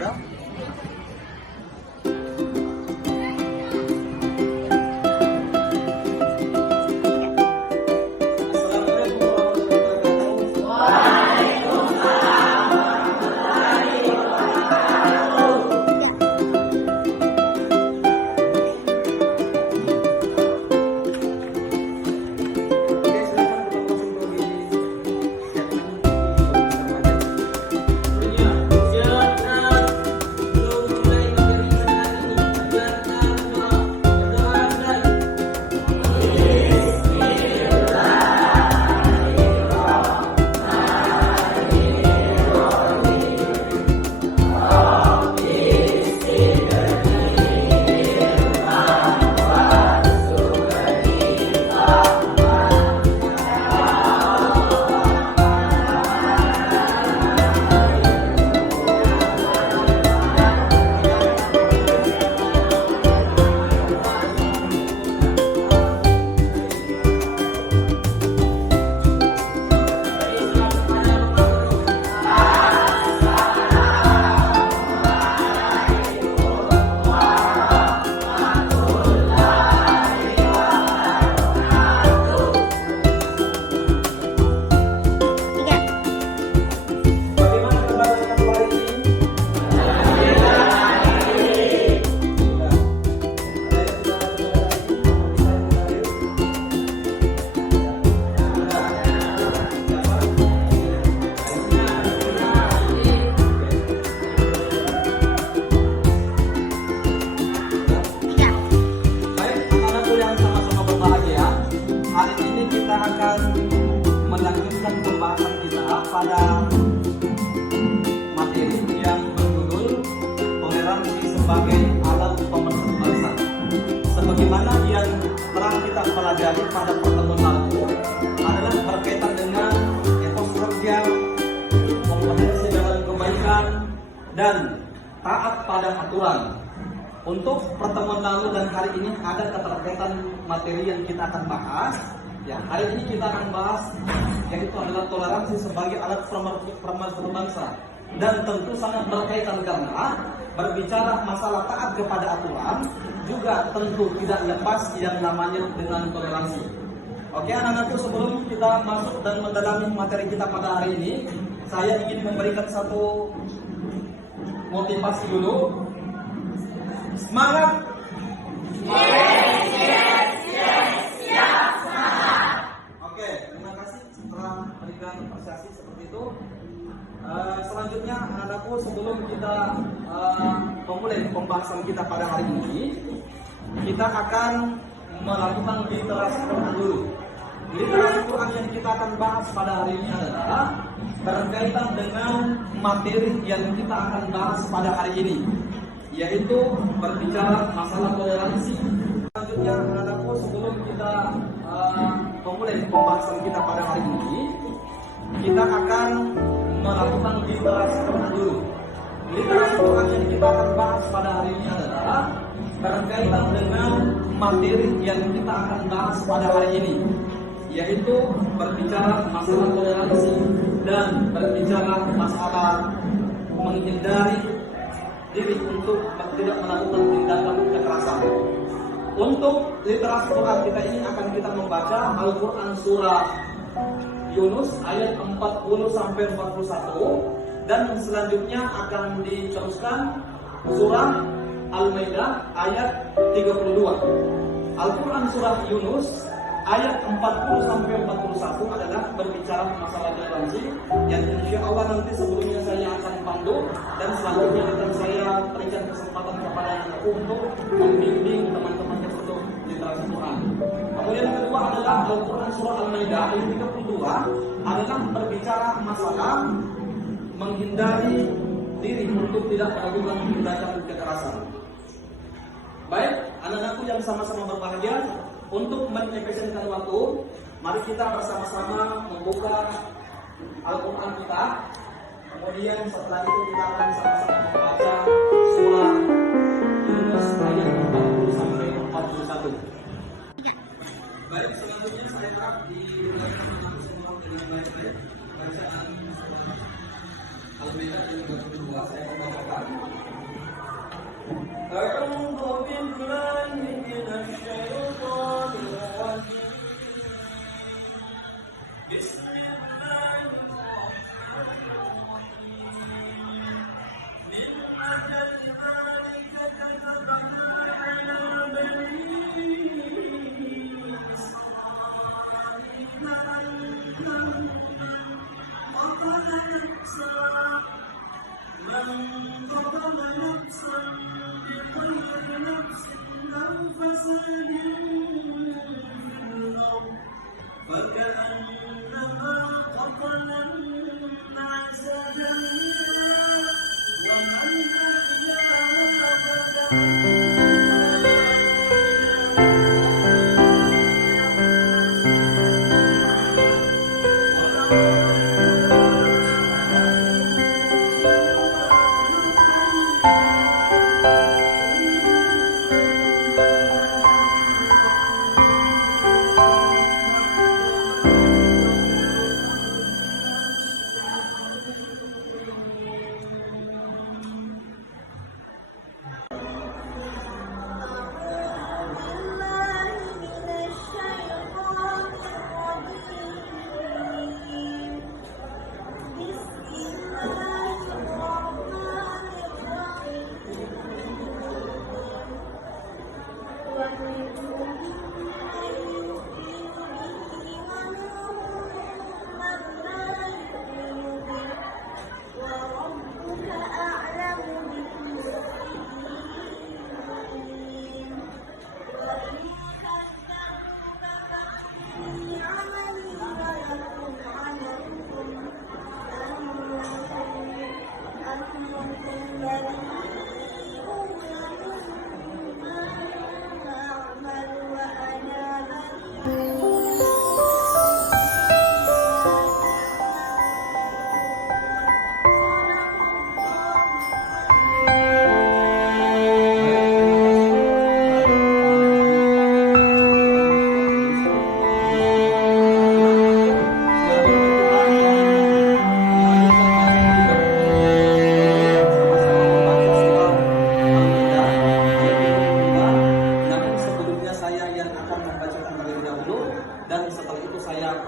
ada. Melanjutkan pembahasan kita pada materi yang berjudul toleransi sebagai alat pemersatu bangsa. Sebagaimana yang telah kita pelajari pada pertemuan lalu adalah berkaitan dengan etos kerja, kompetensi dalam kebaikan, dan taat pada aturan. Untuk pertemuan lalu dan hari ini ada keterkaitan materi yang kita akan bahas. Ya, hari ini kita akan bahas yaitu adalah toleransi sebagai alat pemersatu bangsa, dan tentu sangat berkaitan karena berbicara masalah taat kepada aturan juga tentu tidak lepas yang namanya dengan toleransi. Oke anak-anakku, sebelum kita masuk dan mendalami materi kita pada hari ini, saya ingin memberikan satu motivasi dulu. Semangat! Terima kasih setelah memberikan apresiasi seperti itu. Selanjutnya anak-anakku, sebelum kita memulai pembahasan kita pada hari ini, kita akan melakukan literasi Quran dulu. Literasi Quran yang kita akan bahas pada hari ini adalah berkaitan dengan materi yang kita akan bahas pada hari ini, yaitu berbicara masalah toleransi. Selanjutnya anak-anakku, sebelum kita memulai pembahasan kita pada hari ini, kita akan melakukan literasi Quran dulu. Literasi Quran yang kita akan bahas pada hari ini adalah berkaitan dengan materi yang kita akan bahas pada hari ini, yaitu berbicara masalah toleransi dan berbicara masalah menghindari diri untuk tidak melakukan tindakan kekerasan. Untuk literasi Quran kita ini akan kita membaca Al-Quran surah Yunus ayat 40 sampai 41, dan selanjutnya akan diteruskan surah Al-Maidah ayat 32. Al-Quran surah Yunus ayat 40 sampai 41 adalah berbicara masalah toleransi, yang insya Allah nanti sebelumnya saya akan pandu dan selanjutnya akan saya berikan kesempatan kepada anakku untuk membimbing teman-temannya untuk literasi Quran. Kemudian yang kedua adalah Al-Quran surah Al-Maidah ayat 32 adalah berbicara masalah menghindari diri untuk tidak melakukan tindakan kekerasan. Baik, anak-anakku yang sama-sama berbahagia, untuk mengefisienkan waktu, mari kita bersama-sama membuka Al-Quran kita. Kemudian setelah itu kita akan sama-sama membaca surah Yunus ayat 40 sampai 41. Baik, selanjutnya saya harap didengarkan semua dengan baik-baik bacaan surah Al-Maidah yang ke-22 saya membacakan. قتل نفسا بغير نفس أو فساد في الأرض فكأنما قتل الناس جميعا ومن أحياها فكأنما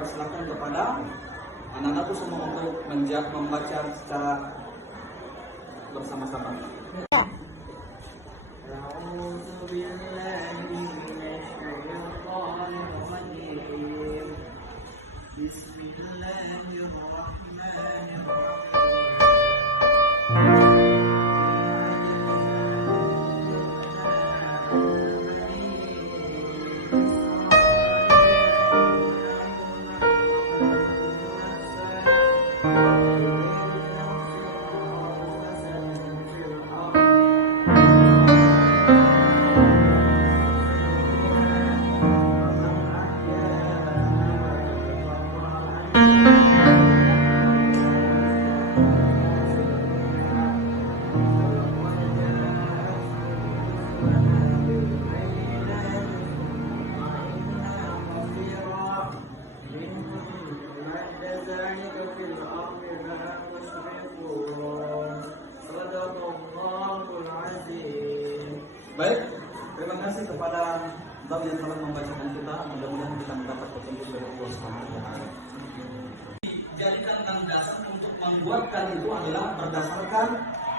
persilakan kepada anak-anakku semua untuk membaca secara bersama-sama. Baik, terima kasih kepada Bab yang telah membacakan kita. Mudah-mudahan kita mendapat petunjuk dari Allah Subhanahu wa taala. Dijadikan dasar untuk membuatkan itu adalah berdasarkan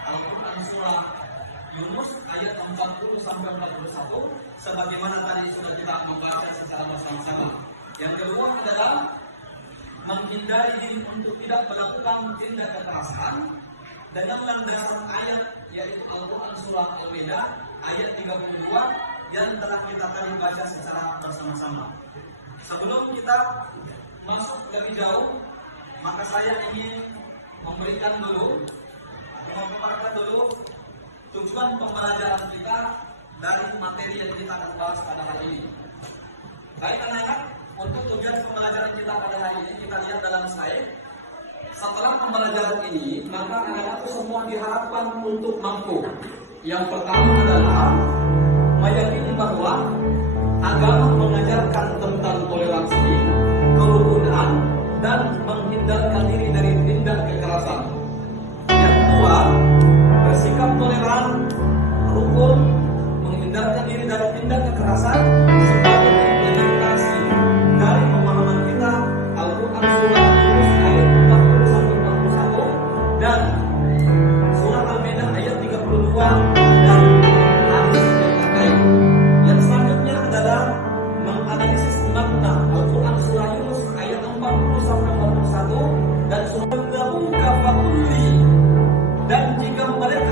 Al-Qur'an surah Yunus ayat 40 sampai 41 sebagaimana tadi sudah kita membahas secara bersama-sama. Yang kedua adalah menghindari diri untuk tidak melakukan tindak kekerasan dengan landasan ayat yaitu Al-Qur'an surah Al-Maidah ayat 32 yang telah kita tadi baca secara bersama-sama. Sebelum kita masuk lebih jauh, maka saya ingin memberikan dulu tujuan pembelajaran kita dari materi yang kita akan bahas pada hari ini. Baik anak-anak, untuk tujuan pembelajaran kita pada hari ini kita lihat dalam slide. Setelah pembelajaran ini, maka anak-anak semua diharapkan untuk mampu. Yang pertama adalah meyakini bahwa agama mengajarkan tentang toleransi, kerukunan, dan menghindarkan diri dari tindak kekerasan. Yang kedua, bersikap toleran, rukun, menghindarkan diri dari tindak kekerasan sebagai implementasi dari pemahaman kita Al-Quran surah Yunus ayat 40-41 dan surah Al-Maidah ayat 32 dan hadis yang terkait. Yang selanjutnya adalah menganalisis makna Al-Quran surah Yunus ayat 40-41 dan surah Al-Buka Fakulli, dan jika mereka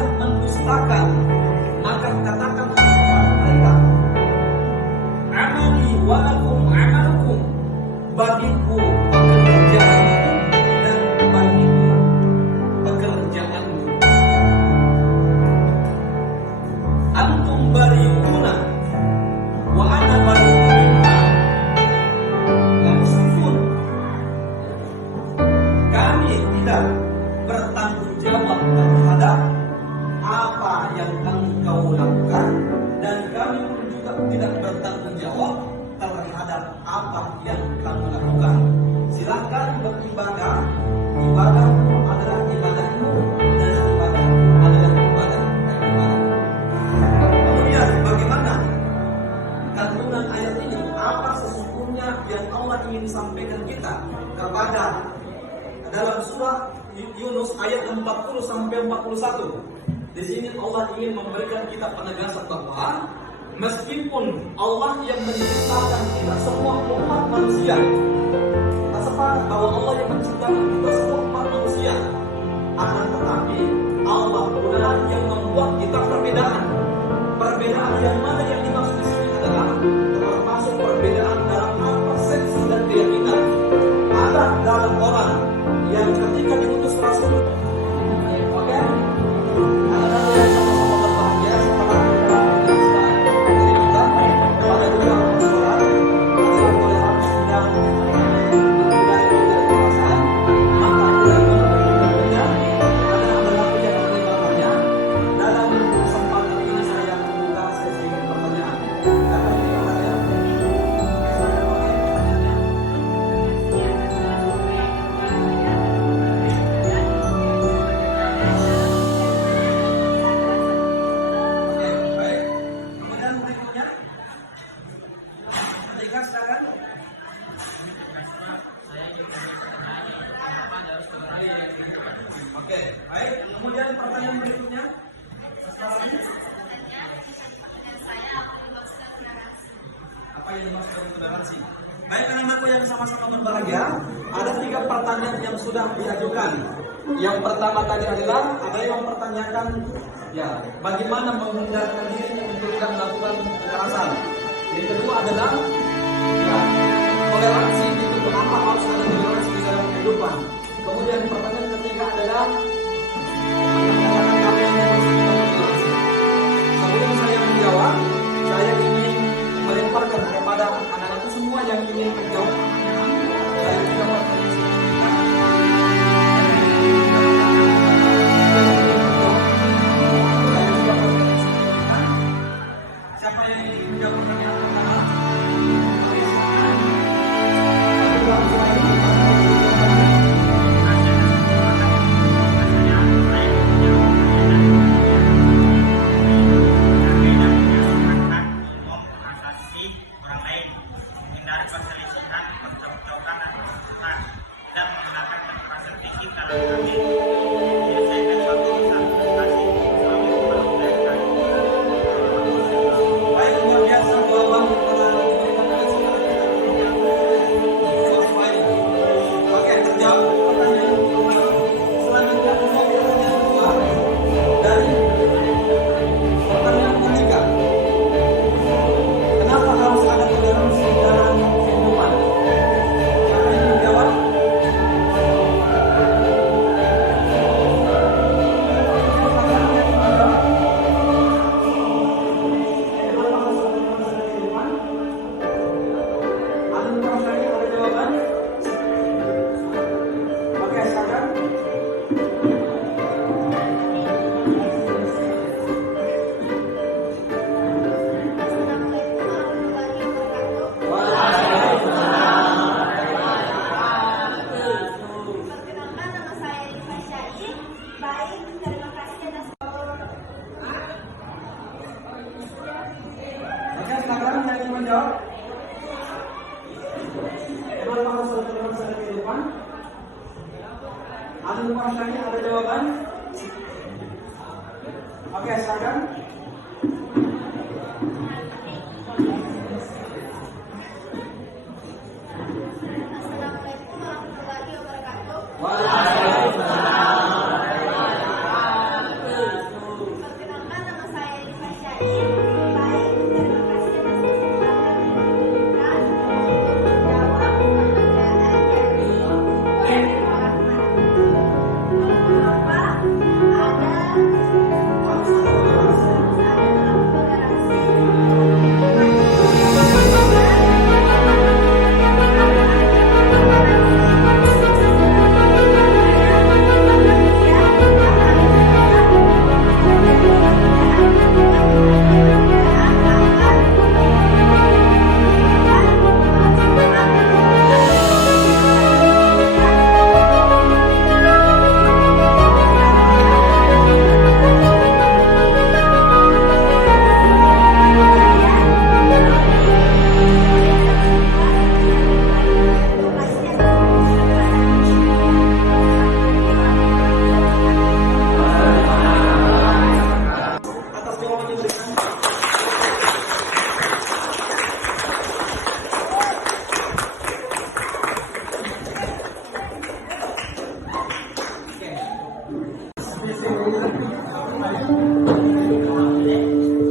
apa yang engkau lakukan, dan kami pun juga tidak bertanggung jawab terhadap apa yang kamu lakukan. Silakan beribadah, ibadahmu adalah ibadahmu, dan ibadahmu adalah ibadah. Kemudian bagaimana kandungan ayat ini? Apa sesungguhnya yang Allah ingin sampaikan kita kepada dalam surah Yunus ayat 40 sampai 41. Di sini Allah ingin memberikan kita penegasan bahwa meskipun Allah yang menciptakan kita semua umat manusia, kita sepakat bahwa Allah yang menciptakan kita semua umat manusia, akan tetapi Allah pula yang membuat kita perbedaan. Perbedaan yang mana yang dimaksud di sini adalah termasuk perbedaan dalam hal persepsi dan keyakinan. Ada dalam orang yang ketika diutus Rasul, oke, ada yang sama-sama berbahagia setelah kita pada juga sholat, ada yang boleh harus sudah menghindari kekerasan, maka ada yang berbeda, ada yang berbeda dalam kesempatan ini saya membuka sesi pertanyaan. Oke, baik. Kemudian pertanyaan berikutnya. Apa yang dimaksud dengan toleransi? Baik, anak-anakku yang sama-sama berbahagia, ada 3 pertanyaan yang sudah diajukan. Yang pertama tadi adalah ada yang mempertanyakan, ya, bagaimana menghindarkan diri untuk tidak melakukan kekerasan. Yang kedua adalah, ya, toleransi itu kenapa harus ada toleransi di dalam kehidupan. Kemudian pertanyaan ketiga adalah apa yang dimaksud dengan toleransi. Sebelum saya menjawab, saya ingin melemparkan kepada anak-anak semua yang ingin menjawab. Saya juga siapa yang ingin menjawab pertanyaan anak-anak? Ada pertanyaan, ada jawaban? Oke, silakan. Assalamualaikum warahmatullahi wabarakatuh. Waalaikumsalam. Perkenalkan, nama saya Elisa Syair. Baik, terima kasih atas kesempatan yang diberikan untuk menjawab pertanyaan dari Rahmat. Mengapa ada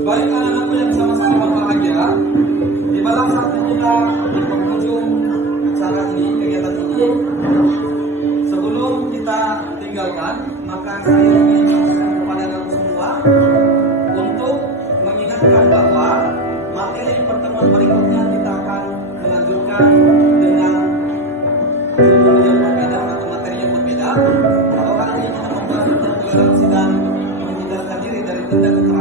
Baik anak-anakku yang sama-sama berbahagia, di bawah saat kita berkunjung acara ini, kegiatan ini, sebelum kita tinggalkan, maka saya ingin mengingatkan kepada kamu semua untuk mengingatkan bahwa materi pertemuan berikutnya kita akan melanjutkan dengan judul yang berbeda atau materi yang berbeda. Kalau kali ini kita membahas tentang toleransi dan menghindar diri dari tindak kekerasan